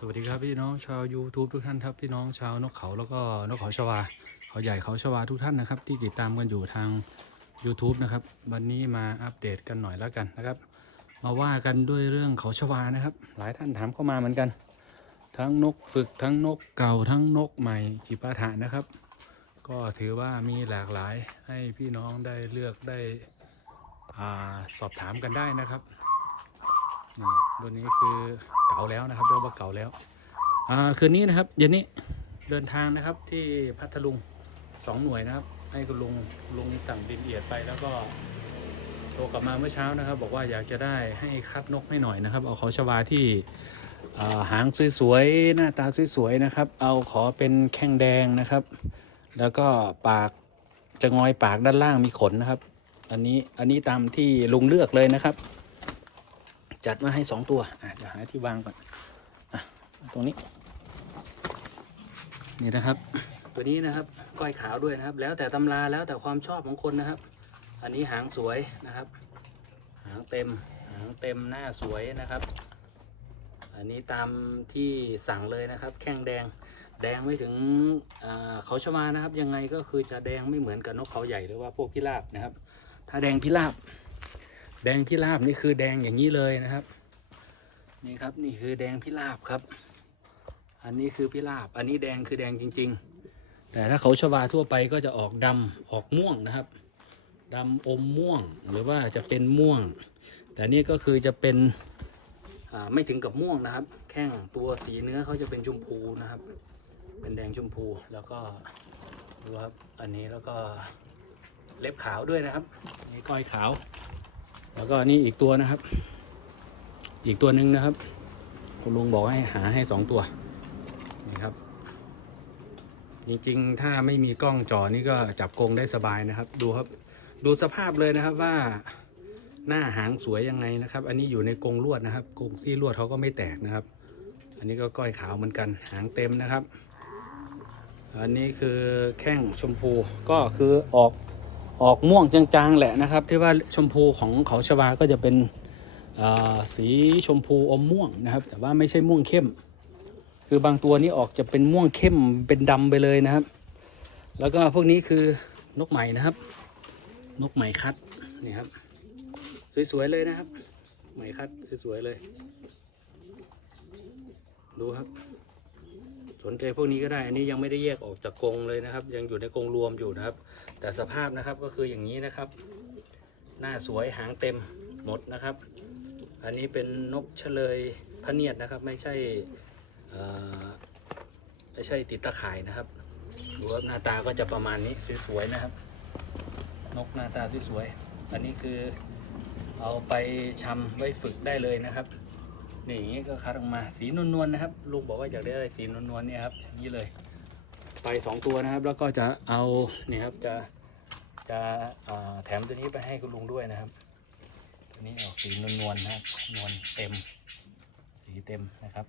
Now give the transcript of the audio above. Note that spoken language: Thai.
สวัสดีครับพี่น้องชาว YouTube ทุกท่านครับพี่น้องชาวนกเขาแล้วก็นกเขาชวาเขาใหญ่เขาชวาทุกท่านนะครับ ที่ติดตามกันอยู่ทาง YouTube นะครับ วันนี้มาอัปเดตกันหน่อยแล้วกันนะครับ มาว่ากันด้วยเรื่องเขาชวานะครับ หลายท่านถามเข้ามาเหมือนกัน ทั้งนกฝึกทั้งนกเก่าทั้งนกใหม่จิปาถะนะครับ ก็ถือว่ามีหลากหลายให้พี่น้องได้เลือกได้อสอบถามกันได้นะครับ นี่รุ่นนี้คือเก่าแล้วนะครับเรียกว่าเก่าแล้วอ่าคืนนี้นะครับเย็นนี้เดินทางนะครับที่พัทลุงสองหน่วยนะครับ ให้คุณลุงลุงสั่งดินเอียดไปแล้วก็โทรกลับมาเมื่อเช้านะครับ บอกว่าอยากจะได้ให้คัดนกให้หน่อยนะครับ เอาเขาชวาที่อ่าหางสวยๆหน้าตาสวยๆนะครับ เอาขอเป็นแข้งแดงนะครับ แล้วก็ปากจะงอยปากด้านล่างมีขนนะครับ อันนี้อันนี้ตามที่ลุงเลือกเลยนะครับ จัดมาให้สองตัวเดี๋ยวหาที่วางก่อนอตรงนี้ นี่นะครับ ตัวนี้นะครับก้อยขาวด้วยนะครับ แล้วแต่ตำราแล้วแต่ความชอบของคนนะครับ อันนี้หางสวยนะครับ หางเต็มหางเต็มหน้าสวยนะครับ อันนี้ตามที่สั่งเลยนะครับ แข้งแดงแดงไม่ถึงเขาชวานะครับ ยังไงก็คือจะแดงไม่เหมือนกับนกเขาใหญ่หรือว่าพวกพิราบนะครับ ถ้าแดงพิราบ แดงพิราบนี่คือแดงอย่างนี้เลยนะครับ นี่ครับนี่คือแดงพิราบครับ อันนี้คือพิราบ อันนี้แดงคือแดงจริง ๆ แต่ถ้าเขาชวาทั่วไปก็จะออกดำออกม่วงนะครับดำอมม่วงหรือว่าจะเป็นม่วง แต่นี่ก็คือจะเป็นไม่ถึงกับม่วงนะครับ แข้งตัวสีเนื้อเขาจะเป็นชมพูนะครับ เป็นแดงชมพูแล้วก็ดูครับอันนี้แล้วก็เล็บขาวด้วยนะครับนี่ก้อยขาว แล้วก็นี่อีกตัวนะครับ อีกตัวหนึ่งนะครับ คุณลุงบอกให้หาให้สองตัวนี่ครับ จริงๆ ถ้าไม่มีกล้องจอนี่ก็จับกรงได้สบายนะครับ ดูครับ ดูสภาพเลยนะครับว่าหน้าหางสวยยังไงนะครับ อันนี้อยู่ในกรงลวดนะครับกรงซี่ลวดเขาก็ไม่แตกนะครับ อันนี้ก็ก้อยขาวเหมือนกัน หางเต็มนะครับ อันนี้คือแข้งชมพูก็คือออก ออกม่วงจางๆแหละนะครับ ที่ว่าชมพูของเขาชวาก็จะเป็นสีชมพูอมม่วงนะครับ แต่ว่าไม่ใช่ม่วงเข้ม คือบางตัวนี้ออกจะเป็นม่วงเข้มเป็นดำไปเลยนะครับ แล้วก็พวกนี้คือนกใหม่นะครับ นกใหม่คัดนี่ครับ สวยๆเลยนะครับใหม่คัดสวยๆเลย ดูครับ สนใจพวกนี้ก็ได้ อันนี้ยังไม่ได้แยกออกจากกรงเลยนะครับ ยังอยู่ในกรงรวมอยู่นะครับ แต่สภาพนะครับก็คืออย่างนี้นะครับ หน้าสวยหางเต็มหมดนะครับ อันนี้เป็นนกเฉลยพระเนียดนะครับ ไม่ใช่ไม่ใช่ติดตะข่ายนะครับดูว่าหน้าตาก็จะประมาณนี้สวยๆนะครับ นกหน้าตาสวยๆอันนี้คือเอาไปชำไว้ฝึกได้เลยนะครับ นี่อย่างนี้ก็คัดออกมาสีนวลๆนะครับ ลุงบอกว่าอยากได้อะไรสีนวลๆเนี่ยครับอย่างนี้เลยไปสองตัวนะครับ แล้วก็จะเอาเนี่ครับจะจะแถมตัวนี้ไปให้คุณลุงด้วยนะครับ ตัวนี้ออกสีนวลๆนะครับนวลเต็ม สีเต็มนะครับ